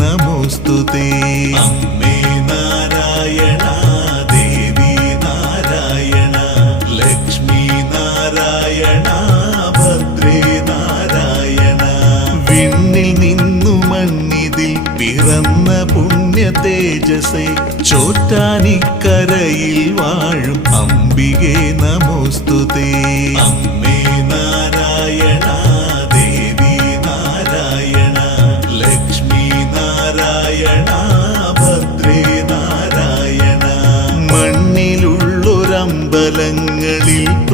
നമോസ്തുതേ. അമ്മേ നാരായണ ദേവി നാരായണ ലക്ഷ്മി നാരായണ ഭദ്രേ നാരായണ. വിണ്ണിൽ നിന്നു മണ്ണിതിൽ പിറന്ന പുണ്യ തേജസേ ചോറ്റാനിക്കരയിൽ വാഴും അംബികേ നമോസ്തുതേ. അമ്മേ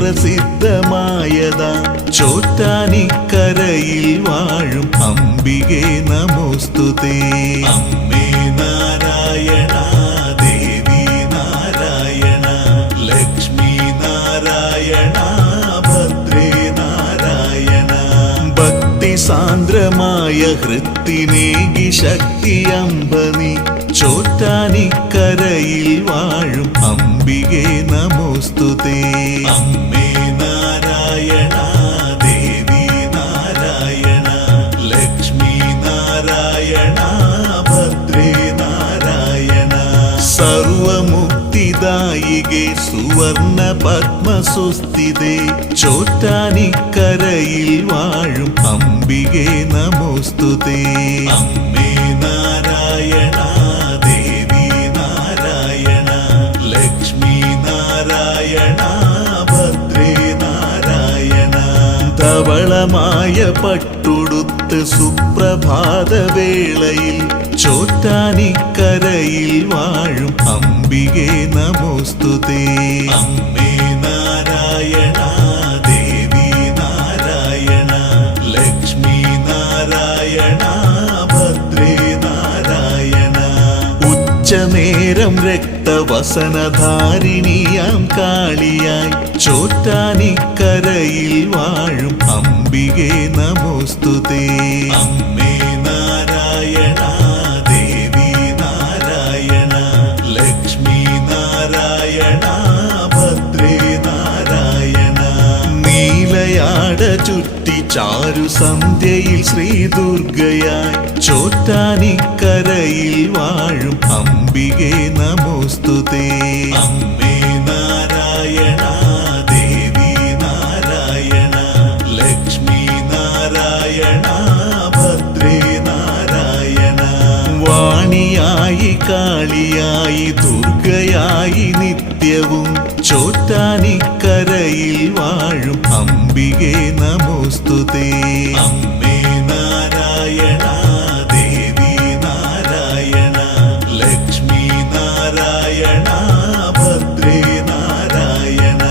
പ്രസിദ്ധമായതാ. ചോറ്റാനിക്കരയിൽ വാഴും അംബികെ നമോസ്തുതേ. അമ്മേ നാരായണ ദേവി നാരായണ ലക്ഷ്മി നാരായണ ഭദ്രേ നാരായണ. ഭക്തി സാന്ദ്രമായ ഹൃത്തിനേകി ശക്തി അമ്പനി ചോറ്റാനിക്കരയിൽ വാഴും അംബികെ നമോസ്തുതേ. സർവമുക്തിദായികെ സുവർണ പത്മസുസ്ഥിതേ ചോറ്റാനിക്കരയിൽ വാഴും അംബികേ നമോസ്തുതേ. അമ്മേ നാരായണ ദേവി നാരായണ ലക്ഷ്മി നാരായണ ഭദ്രേ നാരായണ. ധവളമായ പട്ടുടുത്ത് സുപ്രഭാത ചോറ്റാനിക്കരയിൽ വാഴും അംബികേ നമോസ്തുതേ. അമ്മേ നാരായണ രക്തവസനധാരിണിയാം കാളിയായി. ചോറ്റാനിക്കരയിൽ വാഴും അംബികെ നമോസ്തുതേ. അമ്മേ നാരായണ ദേവി നാരായണ ലക്ഷ്മി നാരായണ ഭദ്രേ നാരായണ. നീലയാട ചുറ്റി ചാരു സന്ധ്യയിൽ ശ്രീദുർഗയായി ചോറ്റാനിക്കരയിൽ വാഴും അംബികേ നമോസ്തുതേ. അമ്മേ നാരായണ ദേവി നാരായണ ലക്ഷ്മി നാരായണ ഭദ്രേ നാരായണ. വാണിയായി കാളിയായി ദുർഗയായി നിത്യവും ചോറ്റാനിക്കരയിൽ വാഴും അംബികേ നമോസ്തുതേ. അമ്മേ നാരായണ ദേവി നാരായണ ലക്ഷ്മി നാരായണ ഭദ്രേ നാരായണ.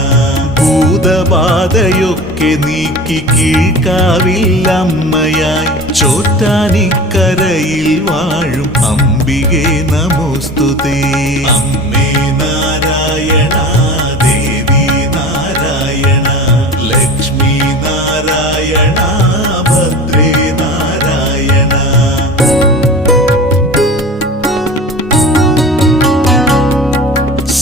ഭൂതബാധയൊക്കെ നീക്കി കീഴ്ക്കാവില്ലമ്മയായി ചോറ്റാനിക്കരയിൽ വാഴും അംബികേ നമോസ്തുതേ. അമ്മേ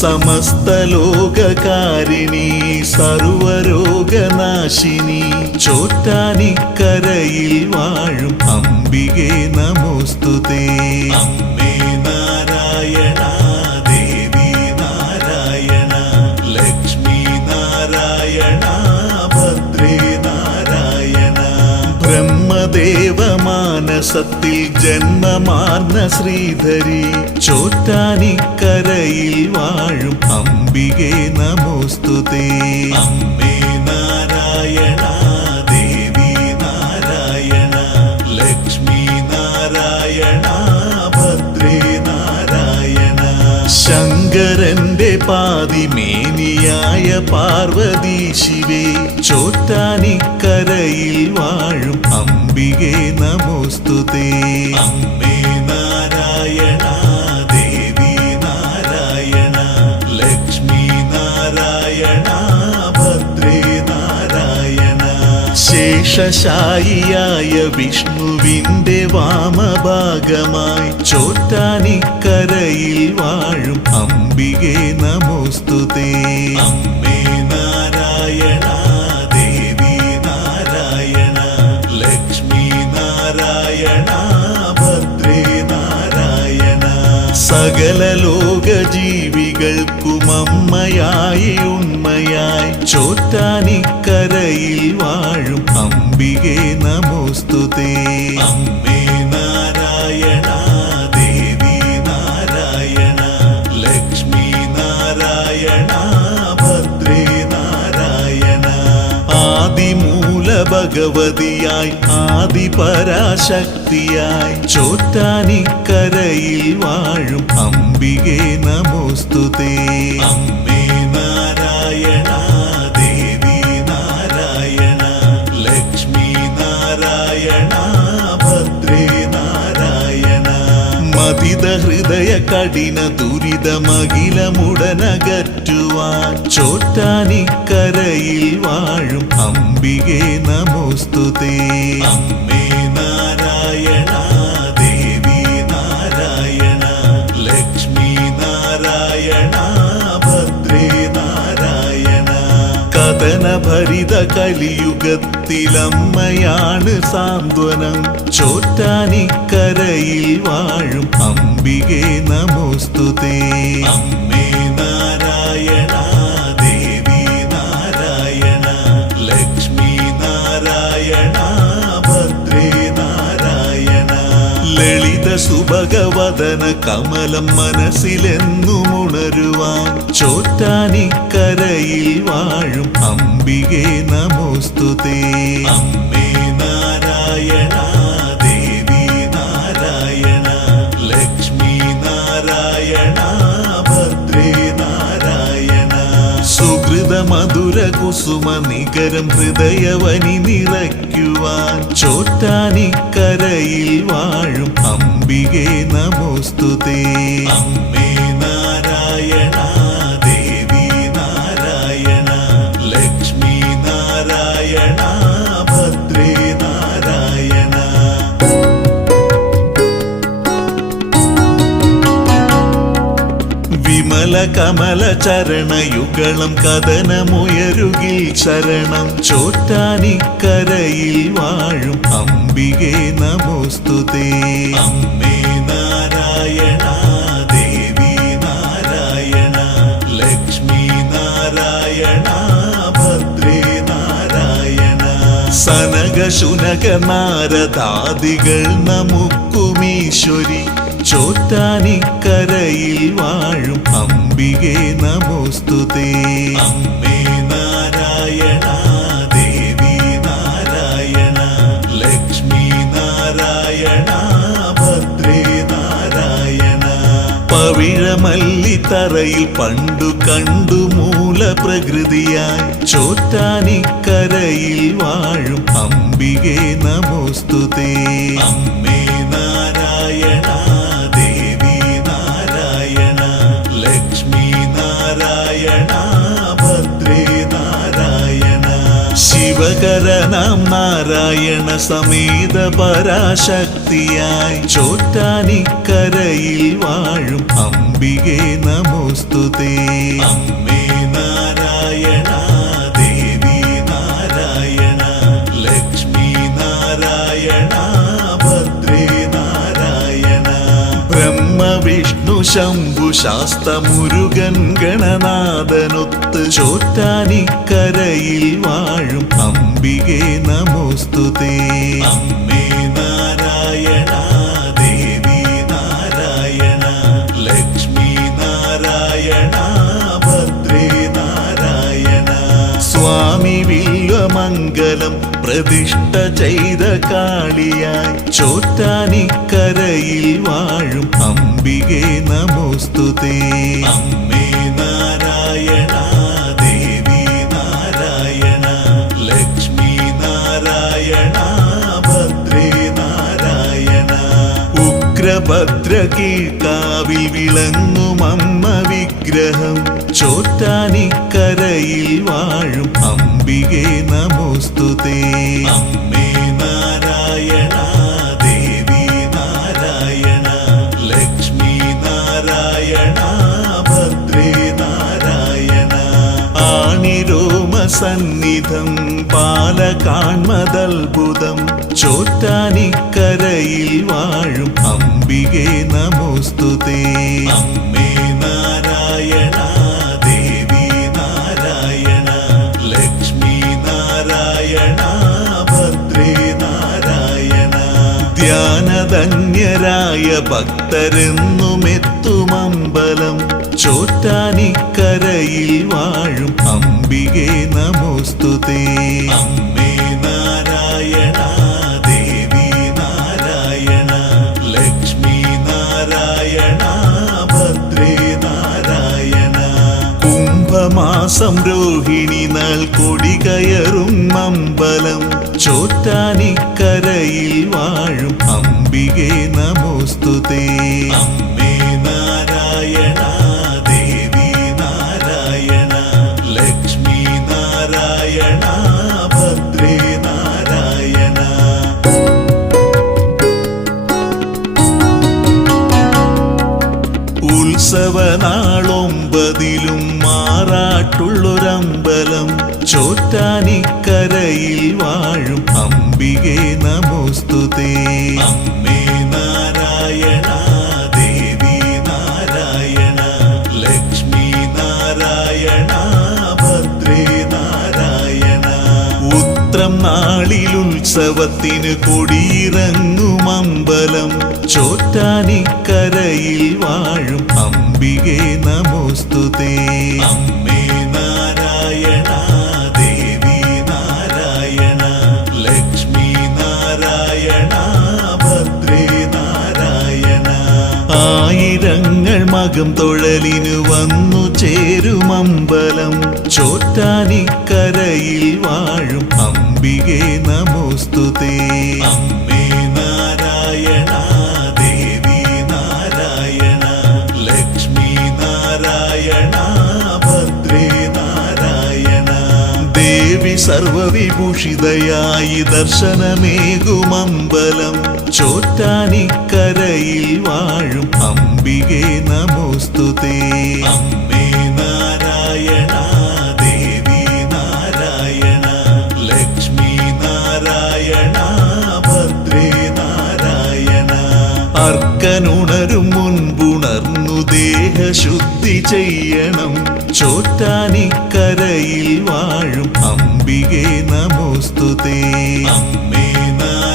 സമസ്തലോകകാരിണി സർവരോഗനാശിനി. ചോറ്റാനിക്കരയിൽ വാഴും അംബികേ നമോസ്തുതേ. അമ്മേ. മാനസത്തിൽ ജന്മമാർന്ന ശ്രീധരി ചോറ്റാനിക്കരയിൽ വാഴും അംബികെ നമോസ്തുതേ. അമ്മേ നാരായണ ദേവി നാരായണ നാരായണ ഭദ്രേ നാരായണ. ശങ്കരന്റെ പാതിമേനിയായ പാർവതി ശിവേ ചോറ്റാനിക്കരയിൽ വാഴും അംബികേ നമോസ്തുതേ. അമ്മേ നാരായണ ദേവി നാരായണ ലക്ഷ്മി നാരായണ ഭദ്രേ നാരായണ. ശേഷശായിയായ വിഷ്ണുവിന്റെ വാമഭാഗമായി ചോറ്റാനിക്കരയിൽ വാഴും അമ്പികേ നമോസ്തുതേ. അമ്മേ സകല ലോക ജീവികൾക്കും അമ്മയായി ഉണ്മയായി ചോറ്റാനിക്കരയിൽ വാഴും അംബികെ നമോസ്തുതേ. അമ്മേ ഭഗവതിയായി ആദിപരാശക്തിയായി ചോറ്റാനിക്കരയിൽ വാഴും അംബികെ നമോസ്തുതേ. അമ്മേ നാരായണ ദേവി നാരായണ ലക്ഷ്മി നാരായണ ഭദ്രേ നാരായണ. മതിത ഹൃദയ കഠിന ദുരിതമകിലമുടനകറ്റുവാൻ ചോറ്റാനിക്കരയിൽ വാഴും അംബികെ നമോസ്തുതേ. അമ്മേ നാരായണ ദേവി നാരായണ ലക്ഷ്മി നാരായണ ഭദ്രേ നാരായണ. കഥനഭരിത കലിയുഗത്തിലമ്മയാണ് സാന്ത്വനം. ചോറ്റാനിക്കരയിൽ വാഴും അംബികെ നമോസ്തുതേ. അമ്മേ സുഭഗവദന കമലം മനസ്സിലെന്നും ഉണരുവാൻ ചോറ്റാനിക്കരയിൽ വാഴും അംബികേ നമോസ്തുതേ. അമ്മേ കുസുമ നികരം ഹൃദയവനി നിറയ്ക്കുവാൻ ചോറ്റാനിക്കരയിൽ വാഴും അംബികെ നമോസ്തുതേ. അമ്മേ വിമല കമല ചരണയുഗളം കഥനമുയരുകിൽ ശരണം. ചോറ്റാനിക്കരയിൽ വാഴും അംബികെ നമോസ്തുതേ. അമ്മേ നാരായണ ദേവി നാരായണ ലക്ഷ്മി നാരായണ ഭദ്രേ നാരായണ. സനക ശുനക നാരദാദികൾ നമുക്കുമീശ്വരി ചോറ്റാനിക്കരയിൽ വാഴും അംബികെ നമോസ്തുതേ. അമ്മേ നാരായണ ദേവി നാരായണ ലക്ഷ്മി നാരായണ ഭദ്രേ നാരായണ. പവിഴമല്ലിത്തറയിൽ പണ്ടു കണ്ടു മൂല പ്രകൃതിയായി ചോറ്റാനിക്കരയിൽ വാഴും അംബികെ നമോസ്തുതേ. അമ്മേ ശിവകരനാം നാരായണ സമേത പരാശക്തിയായി ചോറ്റാനിക്കരയിൽ വാഴും അംബികെ നമോസ്തുതേ. അമ്മേ. ശംഭു ശാസ്ത മുരുകൻ ഗണനാഥനൊത്ത് ചോറ്റാനിക്കരയിൽ വാഴും അംബികേ നമോസ്തുതേ. അമ്മേ. പ്രതിഷ്ഠ ചെയ്ത കാളിയായി ചോറ്റാനിക്കരയിൽ വാഴും അംബികെ നമോസ്തുതേ. അമ്മേ. നാരായണ ഭദ്രേ നാരായണ ഉഗ്ര ഭദ്രകീഴ്ക്കാവിൽ വിളങ്ങും അമ്മ വിഗ്രഹം ചോറ്റാനിക്കരയിൽ വാഴും അംബികെ നമോസ്തുതേ. അമ്മേ നാരായണ ദേവി നാരായണ ലക്ഷ്മി നാരായണ ഭദ്രേ നാരായണ. ആണിരോമ സന്നിധം പാലകാൺമതത്ഭുതം. ചോറ്റാനിക്കരയിൽ വാഴും അംബികെ നമോസ്തുതേ. അമ്മേ നാരായണ ദേവി നാരായണ ലക്ഷ്മി നാരായണ ഭദ്രേ നാരായണ. ധ്യാനധന്യരായ ഭക്തരെന്നുമെത്തുമമ്പലം ചോറ്റാനിക്കരയിൽ വാഴും അംബികെ നമോസ്തുതേ. അമ്മേ രോഹിണി നാൾ കൊടി കയറും അമ്പലം. ചോറ്റാനിക്കരയിൽ വാഴും അംബികെ നമോസ്തുതേ. മാറാട്ടുള്ളൊരമ്പലം ചോറ്റാനിക്കരയിൽ വാഴും അംബികെ നമോസ്തുതേ. അമ്മേ നാരായണ ദേവി നാരായണ ലക്ഷ്മി നാരായണ ഭദ്രേ നാരായണ. ഉത്രം നാളിൽ ഉത്സവത്തിന് കൊടിയിറങ്ങും അമ്പലം ചോറ്റാനിക്കരയിൽ വാഴും അംബികെ നമോസ്തുതേ. അമ്മേ മകം തൊഴലിനു വന്നു ചേരുമമ്പലം ചോറ്റാനിക്കരയിൽ വാഴും അംബികെ നമോസ്തുതേ. അമ്മേ നാരായണ ദേവി നാരായണ ലക്ഷ്മി നാരായണ ഭദ്രേ നാരായണ. ദേവി സർവവിഭൂഷിതയായി ദർശനമേകുമമ്പലം ചോറ്റാനിക്കരയിൽ വാഴും അംബികെ നമോസ്തുതേ. അമ്മേ നാരായണ ദേവി നാരായണ ലക്ഷ്മി നാരായണ ഭദ്രേ നാരായണ. അർക്കനുണരും മുൻപുണർന്നു ദേഹശുദ്ധി ചെയ്യണം. ചോറ്റാനിക്കരയിൽ വാഴും അംബികെ നമോസ്തുതേ. അമ്മേ നാരായണ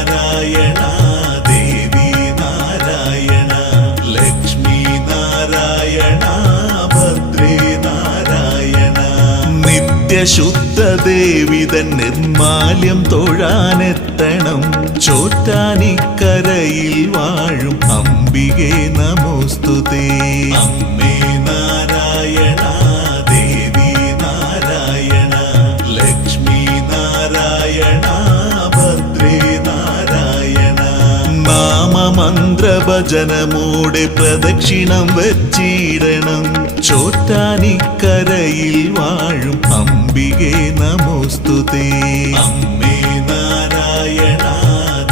നിത്യശുദ്ധ ദേവിതൻ നിർമാല്യം തൊഴാനെത്തണം. ചോറ്റാനിക്കരയിൽ വാഴും അംബികെ നമോസ്തുതേ. നാമമന്ത്രഭജനമൂടെ പ്രദക്ഷിണം വച്ചിടണം. ചോറ്റാനിക്കരയിൽ വാഴും അംബികെ നമോസ്തുതേ. അമ്മേ നാരായണ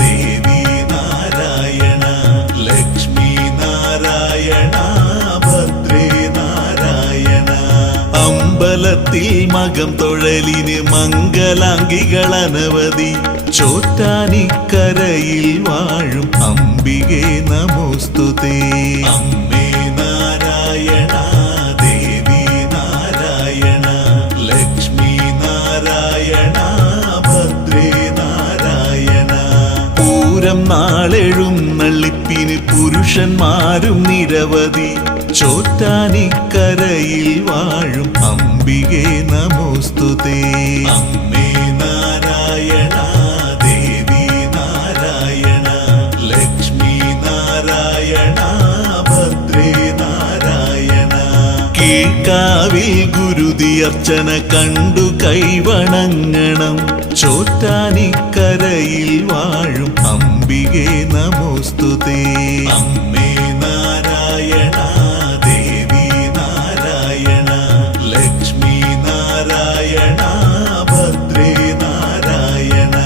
ദേവി നാരായണ ലക്ഷ്മി നാരായണ ഭദ്രേ നാരായണ. അമ്പലത്തിൽ മകം തൊഴലിന് മംഗലാംഗികൾ അനവധി. ചോറ്റാനിക്കരയിൽ വാഴും അംബികെ നമോസ്തുതേ. അമ്മേ നാരായണ ദേവി നാരായണ ലക്ഷ്മി നാരായണ ഭദ്രേ നാരായണ. പൂരം നാളെഴുന്നള്ളിപ്പിന് പുരുഷന്മാരും നിരവധി ചോറ്റാനിക്കരയിൽ വാഴും അംബികെ നമോസ്തുതേ. അമ്മേ പള്ളിക്കാവിൽ ഗുരുതിയർച്ചന കണ്ടു കൈവണങ്ങണം. ചോറ്റാനിക്കരയിൽ വാഴും അംബികെ നമോസ്തുതേ. അമ്മേ നാരായണ ദേവി നാരായണ ലക്ഷ്മി നാരായണ ഭദ്രേ നാരായണ.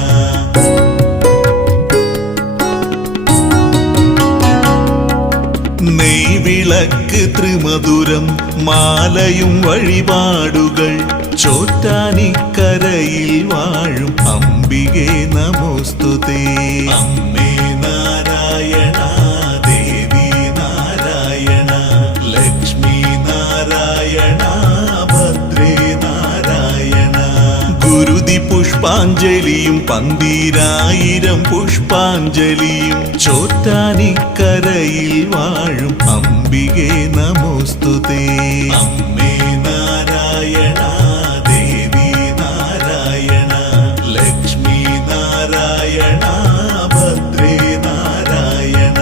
നെയ്വിളക്ക് ത്രിമധുരം മാലയും വഴിപാടുകൾ ചോറ്റാനിക്കരയിൽ വാഴും അമ്പികേ നമോസ്തുതേ പുഷ്പാഞ്ജലിയും പന്തീരായിരം പുഷ്പാഞ്ജലിയും ചോറ്റാനിക്കരയിൽ വാഴും അംബികെ നമോസ്തുതേ. അമ്മേ നാരായണ ദേവി നാരായണ നാരായണ നാരായണ.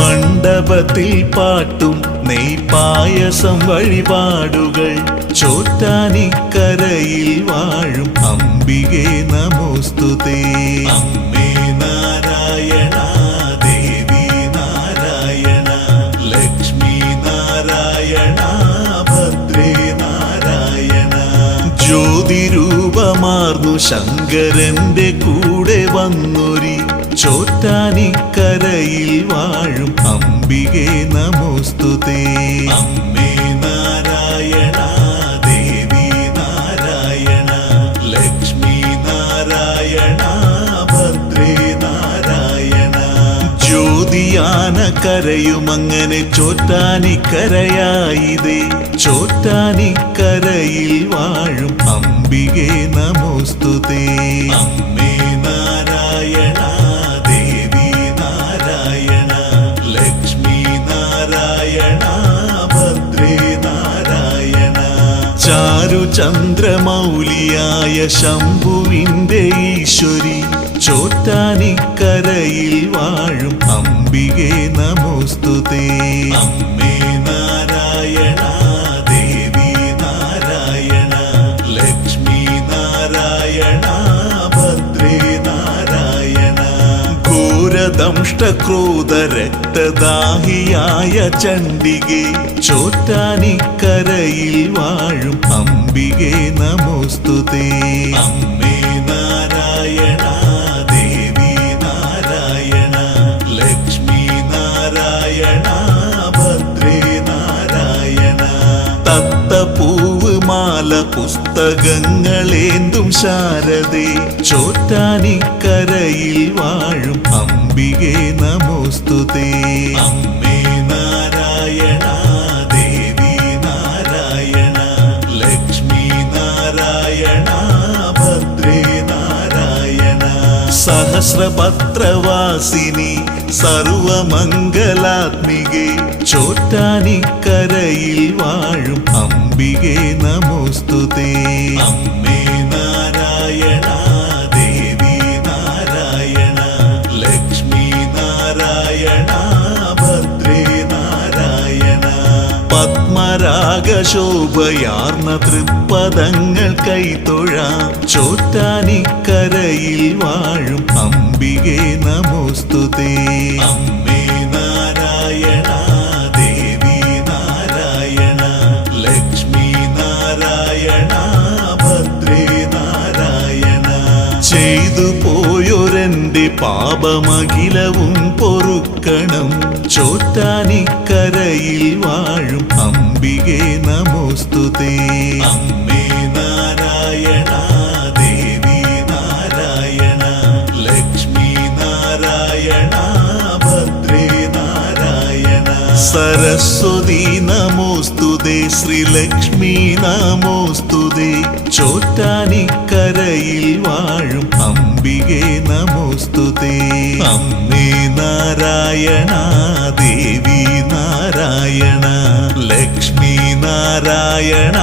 മണ്ഡപത്തിൽ പാട്ടും നെയ് പായസം വഴിപാടുകൾ ചോറ്റാനിക്കരയിൽ വാഴും അംബികെ നമോസ്തുതേ. അമ്മേ നാരായണ ദേവി നാരായണ ലക്ഷ്മി നാരായണ ഭദ്രേ നാരായണ. ജ്യോതിരൂപമാർന്നു ശങ്കരന്റെ കൂടെ വന്നൊരി ചോറ്റാനിക്കരയിൽ വാഴും അംബികെ നമോസ്തുതേ. അമ്മേ നാരായണ ദേവി നാരായണ ലക്ഷ്മി നാരായണ ഭദ്രേ നാരായണ. ജ്യോതിയാന കരയുമങ്ങനെ ചോറ്റാനിക്കരയായിതേ. ചോറ്റാനിക്കരയിൽ വാഴും അംബികെ നമോസ്തുതേ. അമ്മേ ചാരുചന്ദ്രമൗലിയായ ശംഭുവിന്റെ ഈശ്വരി ചോറ്റാനിക്കരയിൽ വാഴും അംബികെ നമോസ്തുതേ. അമ്മേ നാരായണ ദേവി നാരായണ ലക്ഷ്മി നാരായണ ഭദ്രേ നാരായണ. ഘോരദംഷ്ടക്രോധ രക്തദാഹിയായ ചണ്ഡികെ ചോറ്റാനിക്കരയിൽ വാഴും അംബികെ നമോസ്തുതേ. അമ്മേ നാരായണ ദേവി നാരായണ ലക്ഷ്മി നാരായണ ഭദ്രേ നാരായണ. തത്തപ്പൂവ് മാല പുസ്തകങ്ങളേന്തും ശാരദേ ചോറ്റാനിക്കരയിൽ വാഴും അംബികെ നമോസ്തുതേ. അമ്മേ സഹസ്രപത്രവാസിനി സർവമംഗലാത്മികെ ചോറ്റാനിക്കരയിൽ വാഴും അംബികെ നമോസ്തുതേ. അമ്മേ പത്മരാഗശോഭയാർന്ന തൃപ്പദങ്ങൾ കൈത്തൊഴാം ചോറ്റാനിക്കരയിൽ വാഴും അംബികെ നമോസ്തുതേ അമ്മേ നാരായണ ദേവി നാരായണ ലക്ഷ്മി നാരായണ ഭദ്രേ നാരായണ. ചെയ്തു പോയൊരെന്റെ പാപമഖിലവും പൊറുക്കണം ചോറ്റാനിക്കരയിൽ വാഴും അംബികെ നമോസ്തുതേ. അമ്മേ നാരായണ ദേവി നാരായണ ലക്ഷ്മി നാരായണ ഭദ്രേ നാരായണ. സരസ്വതി നമോസ്തുതേ ശ്രീലക്ഷ്മി നമോസ്തുതേ. ചോറ്റാനിക്കരയിൽ വാഴും അംബികെ നമോസ്തുതേ. അമ്മേ നാരായണ ദേവി നാരായണ ലക്ഷ്മി നാരായണ.